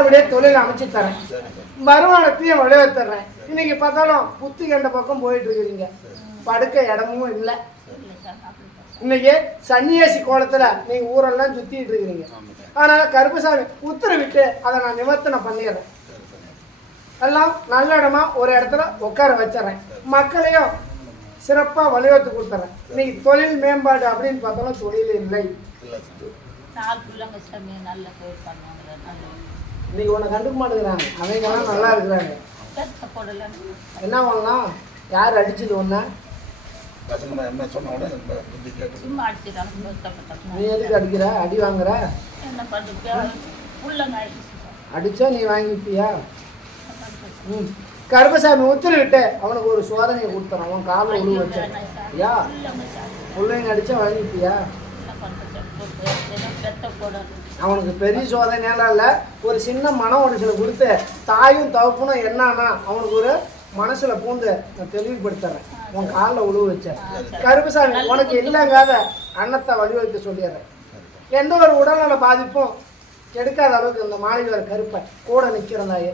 அப்படியே தொழில் அமைச்சு தரேன், வருமானத்தையும் விளைய தர்றேன். இன்னைக்கு பார்த்தாலும் புத்தி கண்ட பக்கம் போயிட்டு இருக்கிறீங்க, படுக்க இடமும் இல்லை. இன்னைக்கு சன்னியாசி கோலத்துல நீங்க ஊரெல்லாம் சுத்திட்டு இருக்கிறீங்க. அதனால கருப்பசாமி உத்தரவிட்டு அதை நான் நிவர்த்தனை பண்ணிடுறேன். எல்லாம் நல்ல இடமா ஒரு இடத்துல உட்கார வச்சிடறேன், மக்களையும் சிறப்பா வழிவகுத்து கொடுத்துறேன். இன்னைக்கு தொழில் மேம்பாடு அப்படின்னு பார்த்தாலும் தொழில் இல்லை. இன்னைக்கு உன்னை கண்டுக்க மாட்டேங்கிறாங்க, அவங்கெல்லாம் நல்லா இருக்கிறாங்க. என்ன பண்ணலாம்? யார் அடிச்சது ஒண்ணா? நீ எதுக்கு அடிக்கிற? அடி வாங்குற? அடிச்சா நீ வாங்கிப்பியா? கருப்பசாமி உத்தரவிட்டு அவனுக்கு ஒரு சோதனையை கொடுத்துறான். அவன் காலில் உழுவு வச்சான். யா பிள்ளைங்க அடிச்சா வாங்கிப்பியா? அவனுக்கு பெரிய சோதனையெல்லாம் இல்லை, ஒரு சின்ன மன உடைச்சலை கொடுத்து தாயும் தவப்புனும் என்னன்னா அவனுக்கு ஒரு மனசுல பூந்து நான் தெளிவுபடுத்துறேன். உன் காலில் உழுவு வச்சேன். கருப்பசாமி உனக்கு இல்லைங்காத அன்னத்தை வழிவகுத்து சொல்லிடுறேன். எந்த ஒரு உடல்நல பாதிப்பும் கெடுக்காத அளவுக்கு இந்த மாளிகை கருப்பை கூட நிற்கிறதாயே.